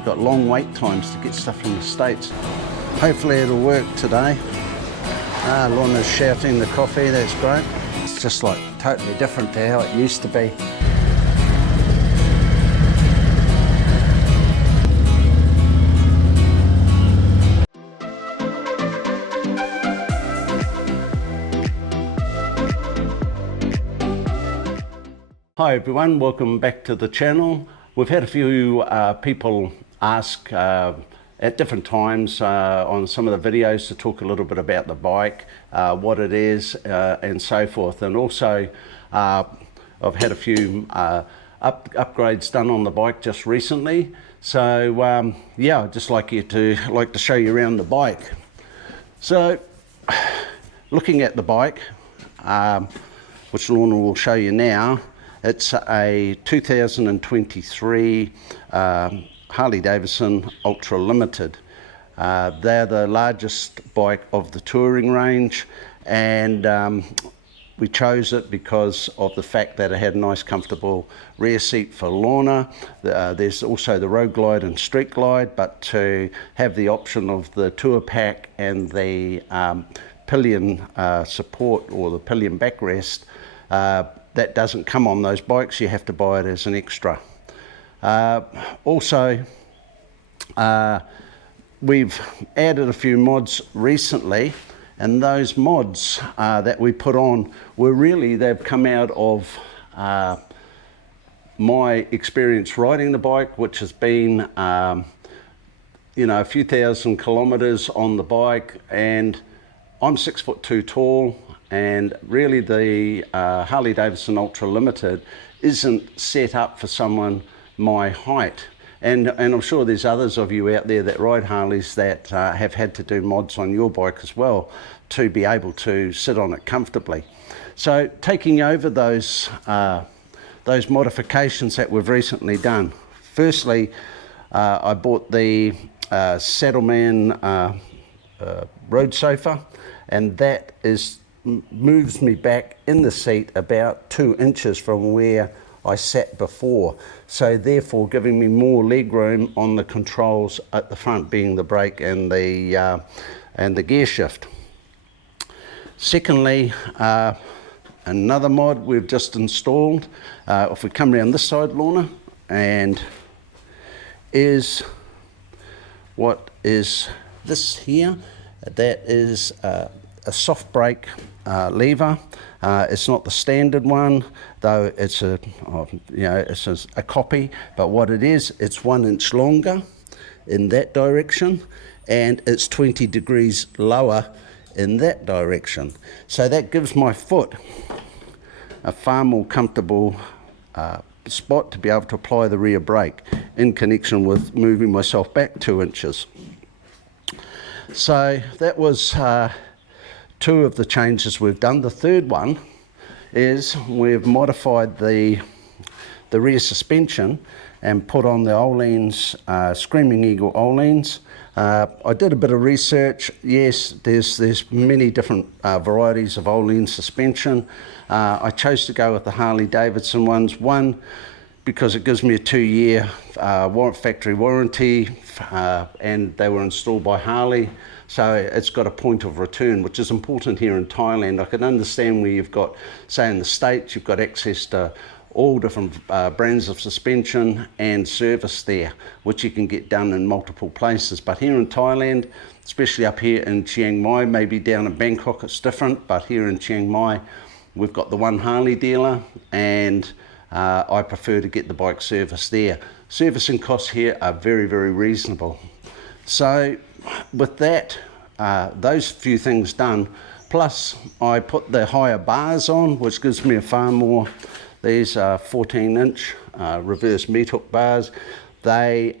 you've got long wait times to get stuff from the States. Hopefully it'll work today. Lorna's shouting the coffee, that's great. It's just like totally different to how it used to be. Hi everyone, welcome back to the channel. We've had a few people ask at different times on some of the videos to talk a little bit about the bike, what it is and so forth. And also I've had a few upgrades done on the bike just recently. So yeah, I'd just like to show you around the bike. So looking at the bike, which Lorna will show you now, it's a 2023 Harley Davidson Ultra Limited. They're the largest bike of the touring range, and we chose it because of the fact that it had a nice comfortable rear seat for Lorna. There's also the Road Glide and Street Glide, but to have the option of the Tour Pack and the pillion support, or the pillion backrest, that doesn't come on those bikes. You have to buy it as an extra. Also, we've added a few mods recently, and those mods that we put on they've come out of my experience riding the bike, which has been you know, a few thousand kilometers on the bike, and I'm 6'2" tall. And really the Harley Davidson Ultra Limited isn't set up for someone my height. And I'm sure there's others of you out there that ride Harleys that have had to do mods on your bike as well to be able to sit on it comfortably. So taking over those modifications that we've recently done. Firstly, I bought the Saddleman road sofa, and that moves me back in the seat about 2 inches from where I sat before, so therefore giving me more leg room on the controls at the front, being the brake and the gear shift. Secondly, another mod we've just installed, if we come around this side, Lorna, and is what is this here. That is a soft brake lever. It's not the standard one, though it's a copy, but what it is, it's 1 inch longer in that direction, and it's 20 degrees lower in that direction. So that gives my foot a far more comfortable spot to be able to apply the rear brake in connection with moving myself back 2 inches. So that was two of the changes we've done. The third one is we've modified the rear suspension and put on the Öhlins Screaming Eagle Öhlins. I did a bit of research. Yes, there's many different varieties of Öhlins suspension. I chose to go with the Harley Davidson ones. One, because it gives me a 2-year factory warranty, and they were installed by Harley. So it's got a point of return, which is important here in Thailand. I can understand where you've got, say in the States, you've got access to all different brands of suspension and service there, which you can get done in multiple places. But here in Thailand, especially up here in Chiang Mai, maybe down in Bangkok it's different, but here in Chiang Mai, we've got the one Harley dealer, and I prefer to get the bike serviced there. Servicing costs here are very, very reasonable. So with that, those few things done, plus I put the higher bars on, which gives me a far more, these are 14-inch reverse meat hook bars. They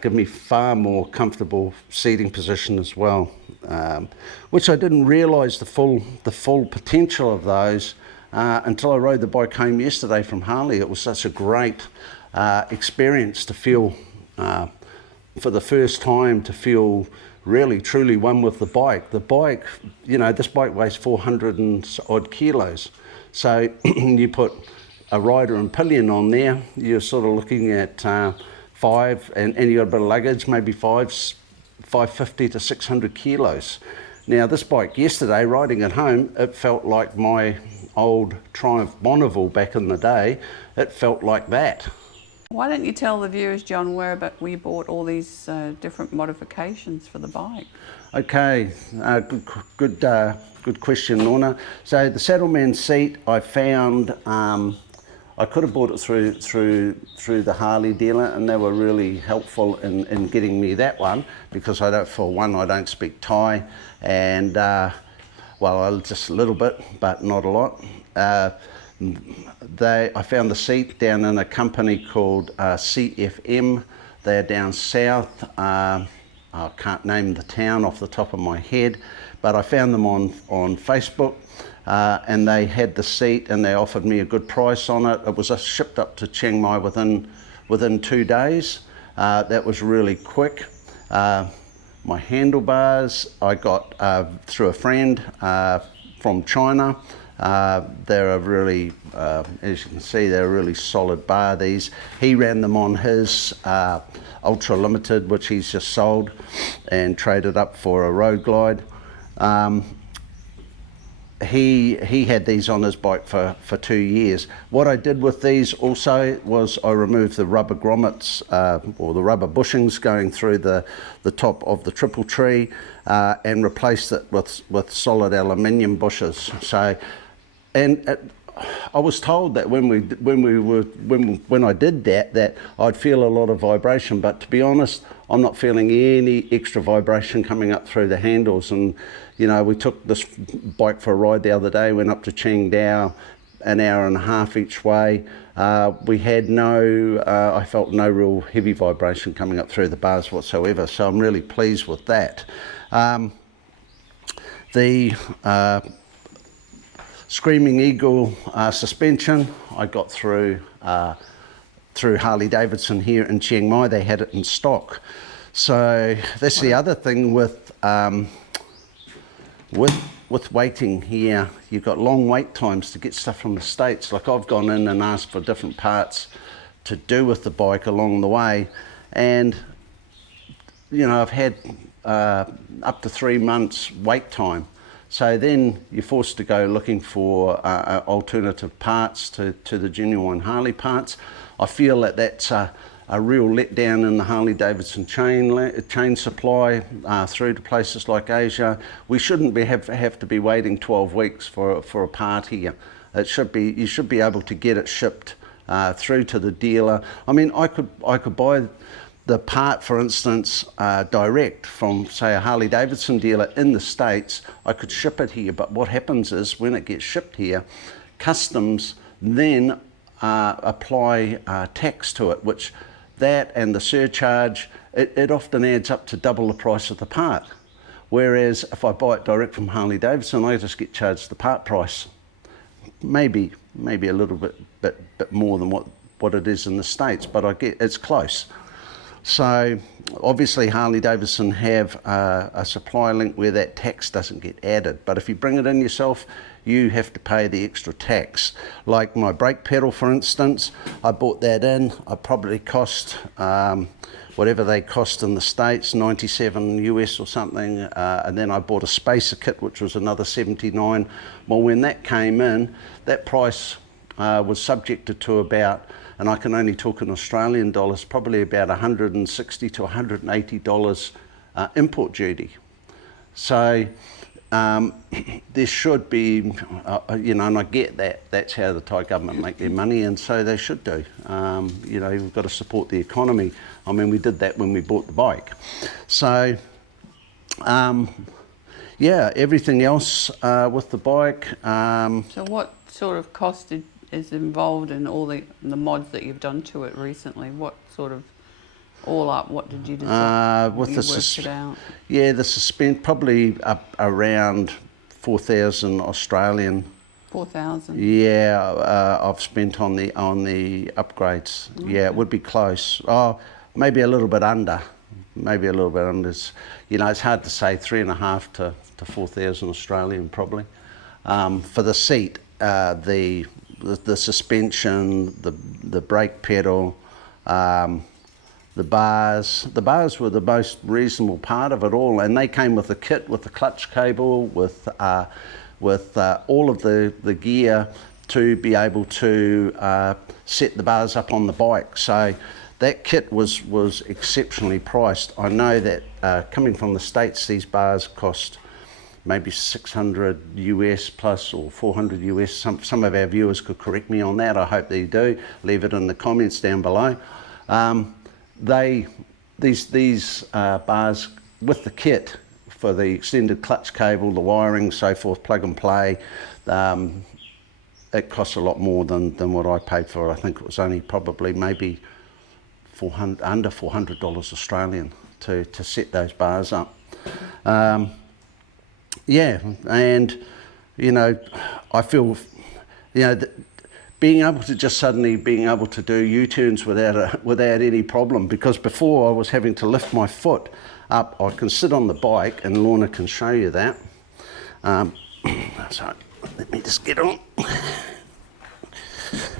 give me far more comfortable seating position as well, which I didn't realise the full potential of those until I rode the bike home yesterday from Harley. It was such a great experience to feel, for the first time, to feel really truly one with the bike. The bike, you know, this bike weighs 400 and odd kilos. So you put a rider and pillion on there, you're sort of looking at and you got a bit of luggage, maybe 550 to 600 kilos. Now this bike yesterday, riding it home, it felt like my old Triumph Bonneville back in the day. It felt like that. Why don't you tell the viewers, John, where we bought all these different modifications for the bike? Okay, good question, Lorna. So the Saddleman seat, I found, I could have bought it through the Harley dealer, and they were really helpful in getting me that one, because I don't speak Thai, and well, just a little bit, but not a lot. I found the seat down in a company called CFM. They're down south. I can't name the town off the top of my head, but I found them on Facebook, and they had the seat, and they offered me a good price on it. It was shipped up to Chiang Mai within 2 days. That was really quick. My handlebars I got through a friend from China. They're a really, as you can see, they're a really solid bar, these. He ran them on his Ultra Limited, which he's just sold and traded up for a road glide. He had these on his bike for 2 years. What I did with these also was I removed the rubber grommets, or the rubber bushings going through the top of the triple tree, and replaced it with solid aluminium bushes. So, I was told that when I did that I'd feel a lot of vibration, but to be honest, I'm not feeling any extra vibration coming up through the handles. And you know, we took this bike for a ride the other day, went up to Chiang Mai, an hour and a half each way. We had I felt no real heavy vibration coming up through the bars whatsoever, so I'm really pleased with that. The Screaming Eagle suspension I got through Harley Davidson here in Chiang Mai. They had it in stock. So that's the other thing with waiting here. You've got long wait times to get stuff from the States. Like, I've gone in and asked for different parts to do with the bike along the way, and you know, I've had up to 3 months wait time. So then you're forced to go looking for alternative parts to the genuine Harley parts. I feel that that's a real letdown in the Harley Davidson chain supply through to places like Asia. We shouldn't have to be waiting 12 weeks for a part here. You should be able to get it shipped through to the dealer. I mean, I could buy the part, for instance, direct from, say, a Harley Davidson dealer in the States. I could ship it here, but what happens is when it gets shipped here, customs then apply tax to it, which that and the surcharge, it often adds up to double the price of the part. Whereas if I buy it direct from Harley Davidson, I just get charged the part price. Maybe a little bit more than what it is in the States, but it's close. So obviously Harley Davidson have a supply link where that tax doesn't get added, but if you bring it in yourself, you have to pay the extra tax. Like my brake pedal, for instance, I bought that in. I probably cost whatever they cost in the States, 97 US or something, and then I bought a spacer kit, which was another 79. Well, when that came in, that price was subjected to about, and I can only talk in Australian dollars, probably about $160 to $180 import duty. So there should be, you know, and I get that. That's how the Thai government make their money, and so they should do. You know, you've got to support the economy. I mean, we did that when we bought the bike. So, yeah, everything else with the bike. So what sort of cost is involved in all the mods that you've done to it recently? What sort of, all up, what did you decide? With you the worked it out? Yeah, the suspension probably up around 4,000 Australian. 4,000. Yeah, I've spent on the upgrades. Okay. Yeah, it would be close. Oh, maybe a little bit under. Maybe a little bit under. You know, it's hard to say. 3,500 to 4,000 Australian probably. For the seat, the suspension, the brake pedal, the bars. The bars were the most reasonable part of it all, and they came with the kit, with the clutch cable, with all of the gear to be able to set the bars up on the bike. So that kit was exceptionally priced. I know that coming from the States, these bars cost maybe 600 US plus or 400 US. Some of our viewers could correct me on that. I hope they do. Leave it in the comments down below. These bars with the kit for the extended clutch cable, the wiring, so forth, plug and play, it costs a lot more than what I paid for it. I think it was only probably maybe under $400 Australian to set those bars up. Yeah, and you know, I feel, you know, being able to just suddenly being able to do U-turns without any problem, because before I was having to lift my foot up. I can sit on the bike, and Lorna can show you that. So let me just get on.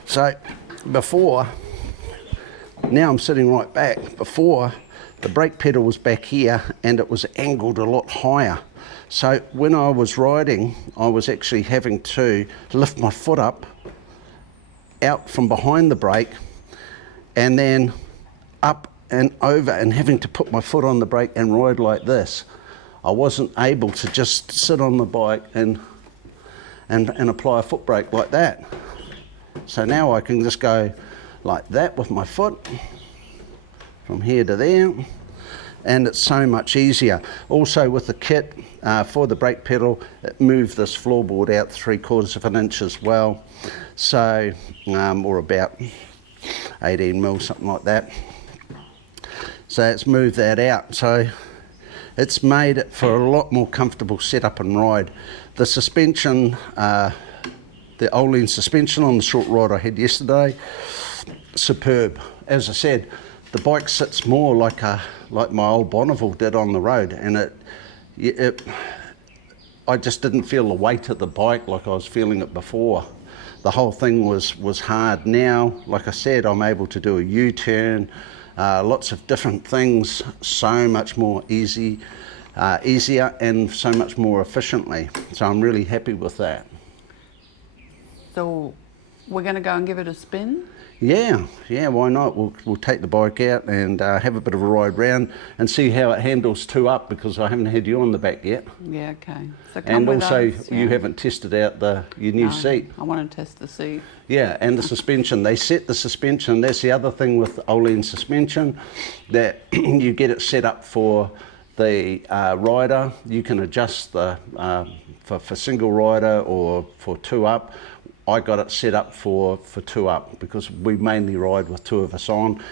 So before, now I'm sitting right back. Before, the brake pedal was back here and it was angled a lot higher. So when I was riding, I was actually having to lift my foot up out from behind the brake and then up and over and having to put my foot on the brake and ride like this. I wasn't able to just sit on the bike and apply a foot brake like that. So now I can just go like that with my foot from here to there, and it's so much easier. Also with the kit for the brake pedal, it moved this floorboard out 3/4 of an inch as well, so or about 18 mil, something like that. So it's moved that out, so it's made it for a lot more comfortable setup and ride. The suspension, the Olin suspension on the short ride I had yesterday, superb. As I said, the bike sits more like my old Bonneville did on the road, and I just didn't feel the weight of the bike like I was feeling it before. The whole thing was hard. Now, like I said, I'm able to do a U-turn, lots of different things, so much more easier and so much more efficiently. So I'm really happy with that. So we're going to go and give it a spin? Yeah, why not? We'll take the bike out and have a bit of a ride round and see how it handles two up, because I haven't had you on the back yet. Yeah, okay. So come and with also, us, yeah. You haven't tested out your new seat. I want to test the seat. Yeah, and the suspension. They set the suspension. That's the other thing with Olin suspension, that you get it set up for the rider. You can adjust the for single rider or for two up. I got it set up for two up because we mainly ride with two of us on.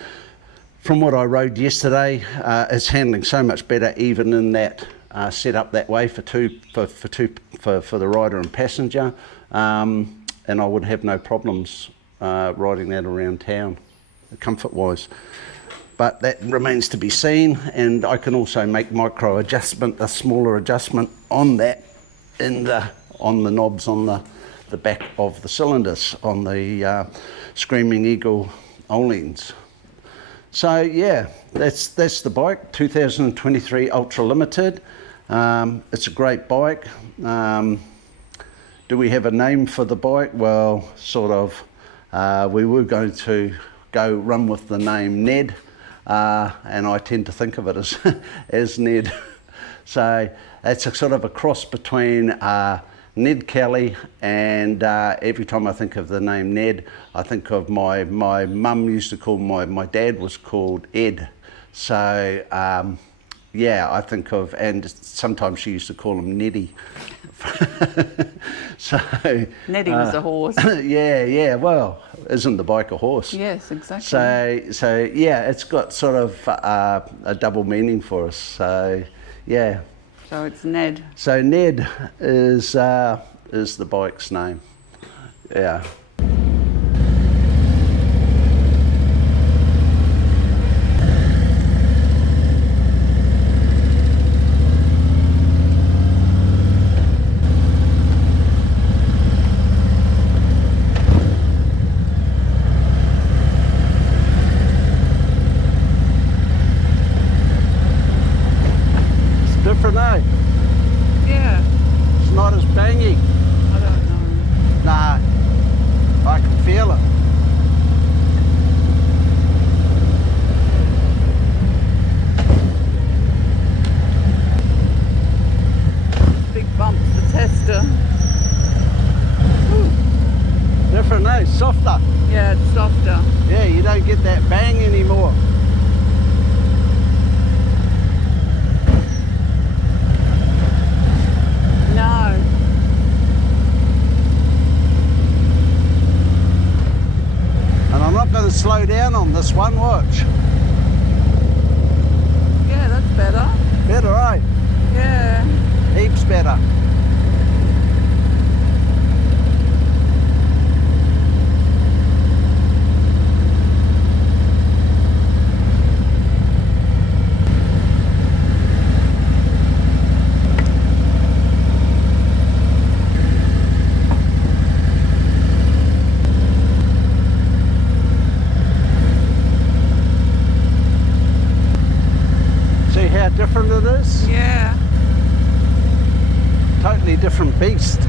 From what I rode yesterday, it's handling so much better even in that set up that way for the rider and passenger, and I would have no problems riding that around town, comfort wise. But that remains to be seen, and I can also make micro adjustment, a smaller adjustment on that, on the knobs on the back of the cylinders on the Screaming Eagle Olins. So yeah, that's the bike, 2023 Ultra Limited. It's a great bike. Do we have a name for the bike? Well, sort of. We were going to go run with the name Ned, and I tend to think of it as Ned. So it's a sort of a cross between Ned Kelly, and every time I think of the name Ned, I think of my mum used to call my dad was called Ed. So yeah, I think of, and sometimes she used to call him Neddy. So Neddy was a horse. Yeah. Well, isn't the bike a horse? Yes, exactly. So yeah, it's got sort of a double meaning for us. So yeah. So it's Ned. So Ned is the bike's name. Yeah. different, eh? Yeah. It's not as bangy. I don't know. Nah, I can feel it. Big bumps, the tester. Different, eh? Softer. Yeah, it's softer. Yeah, you don't get that bang anymore. No. And I'm not going to slow down on this one, watch. Yeah, that's better. Better, eh? Yeah. Heaps better. See how different it is? Yeah. Totally different beast.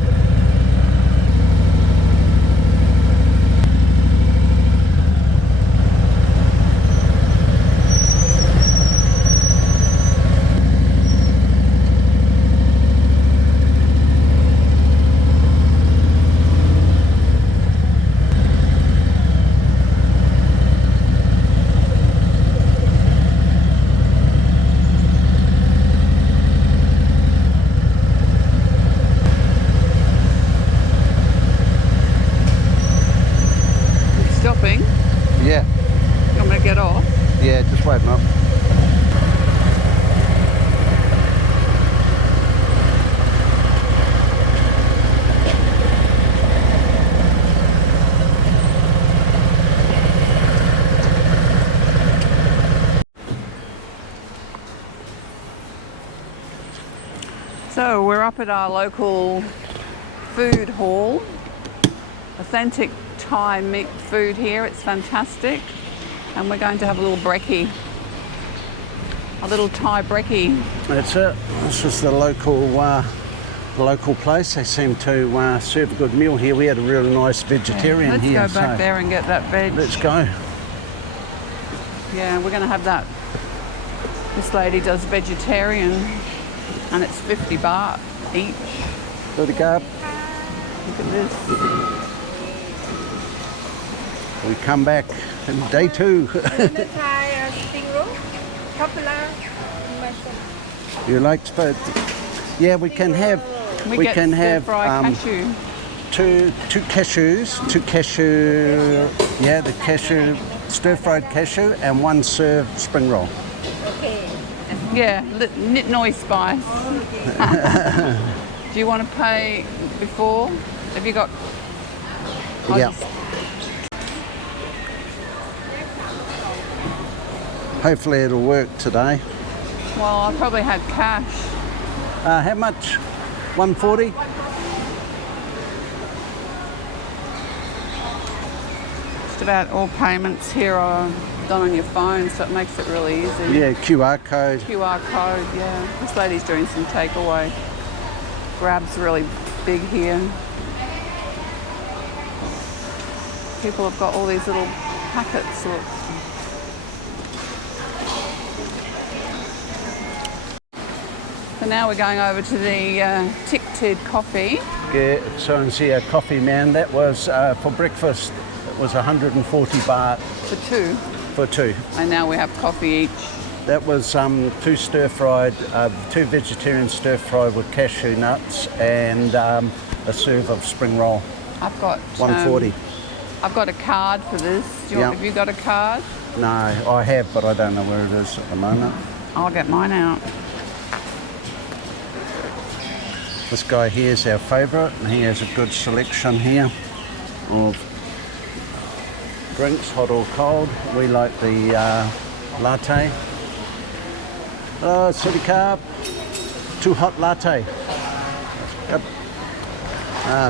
Stopping. Yeah, You want me to get off? yeah, just wait up. So we're up at our local food hall. Authentic Thai meat food here. It's fantastic. And we're going to have a little brekkie. A little Thai brekkie. That's it. This is the local place. They seem to serve a good meal here. We had a really nice vegetarian Let's here. go back there and get that veg. Let's go. Yeah, we're going to have that. This lady does vegetarian and it's 50 baht each. Let it go. Look at this. We come back in day 2. Thai spring roll, popular in my shop. You like to? Yeah, we can have. We get can have stir-fried cashew. two cashew. Yeah, the cashew stir-fried cashew and 1 served spring roll. Okay. Yeah, Nit Noi spice. Do you want to pay before? Have you got? Yeah. Hopefully it'll work today. Well, I probably had cash. How much? 140? Just about all payments here are done on your phone, so it makes it really easy. Yeah, QR code. QR code, yeah. This lady's doing some takeaway. Grab's really big here. People have got all these little packets, look. So now we're going over to the Tick Tid coffee. Yeah, so and see a coffee man. That was for breakfast. It was 140 baht For 2. for 2. And now we have coffee each. That was 2 stir-fried, 2 vegetarian stir-fried with cashew nuts and a serve of spring roll. I've got 140. I've got a card for this. Have you got a card? No, I have, but I don't know where it is at the moment. I'll get mine out. This guy here is our favourite, and he has a good selection here of drinks, hot or cold. We like the latte. Oh, City Carb, 2 hot latte. Yep.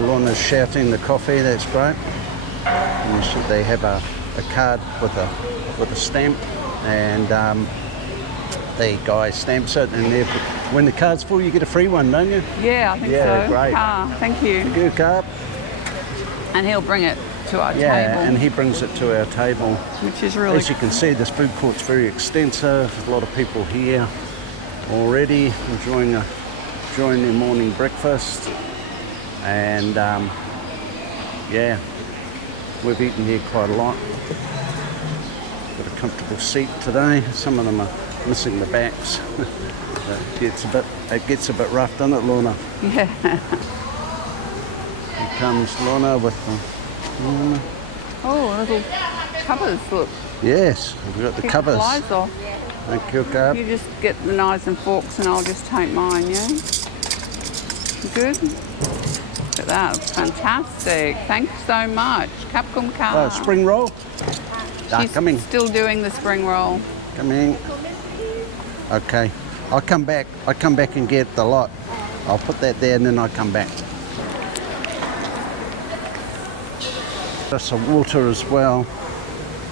Lorna's shouting the coffee, that's great. And they have a card with a stamp, and the guy stamps it, and when the card's full, you get a free one, don't you? Yeah, I think Yeah, so. great. Thank you. Good card. And he'll bring it to our Yeah, table. and he brings it to our table. Which is really As you can see, this food court's very extensive. A lot of people here already enjoying their morning breakfast. And yeah, we've eaten here quite a lot. Got a comfortable seat today. Some of them are missing the backs. It gets a bit rough, doesn't it, Lorna? Yeah. Here comes Lorna with the... Oh, little covers, look. Yes, we've got the Keep covers. the flies off. Thank you, Carb. You just get the knives and forks and I'll just take mine, yeah? Good? Look at that, it's fantastic. Thanks so much. Capcom car. Spring roll. She's Coming. still doing the spring roll. Coming. Okay. I'll come back and get the lot. I'll put that there and then I'll come back. Just some water as well.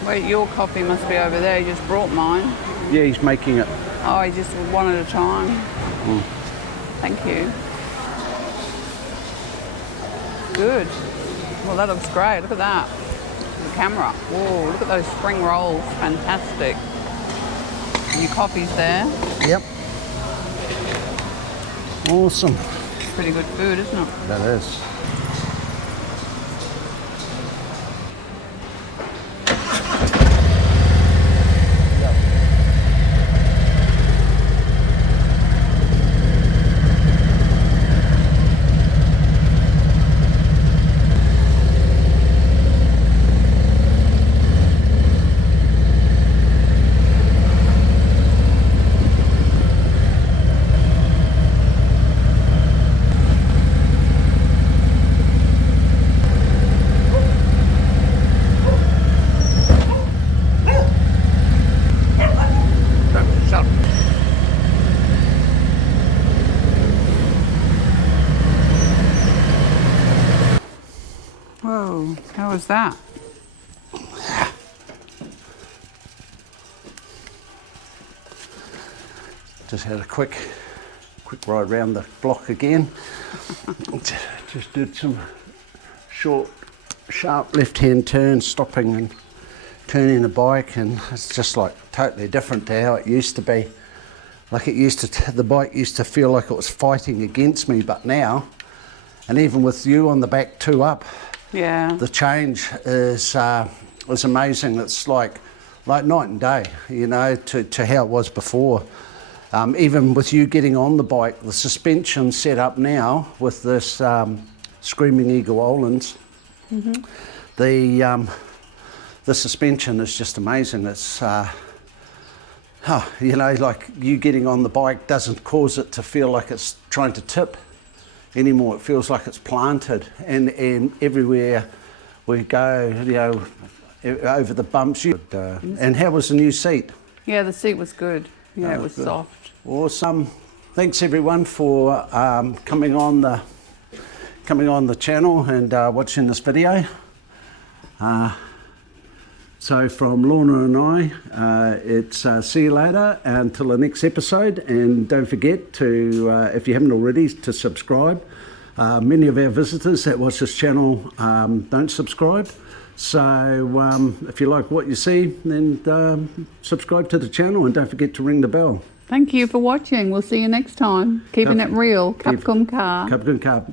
Wait, your coffee must be over there. You just brought mine. Yeah, he's making it. Oh, he just one at a time. Thank you. Good. Well, that looks great. Look at that. The camera. Whoa, look at those spring rolls. Fantastic. And your coffee's there. Yep. Awesome. Pretty good food, isn't it? That is. Whoa, how was that? Just had a quick ride around the block again. Just did some short, sharp left-hand turns, stopping and turning the bike, and it's just like totally different to how it used to be. Like it used to, the bike used to feel like it was fighting against me, but now, and even with you on the back two up, Yeah. the change is amazing. It's like night and day, you know, to how it was before. Even with you getting on the bike, the suspension set up now with this Screaming Eagle Olands, the suspension is just amazing. It's you know, like you getting on the bike doesn't cause it to feel like it's trying to tip anymore. It feels like it's planted, and everywhere we go, you know, over the bumps. And how was the new seat? Yeah, the seat was good. Yeah, it was good. soft. Awesome. Thanks everyone for coming on the channel and watching this video. So from Lorna and I, it's see you later until the next episode, and don't forget to, if you haven't already, to subscribe. Many of our visitors that watch this channel don't subscribe, so if you like what you see, then subscribe to the channel and don't forget to ring the bell. Thank you for watching. We'll see you next time. Keeping it real. Capcom car. Capcom car.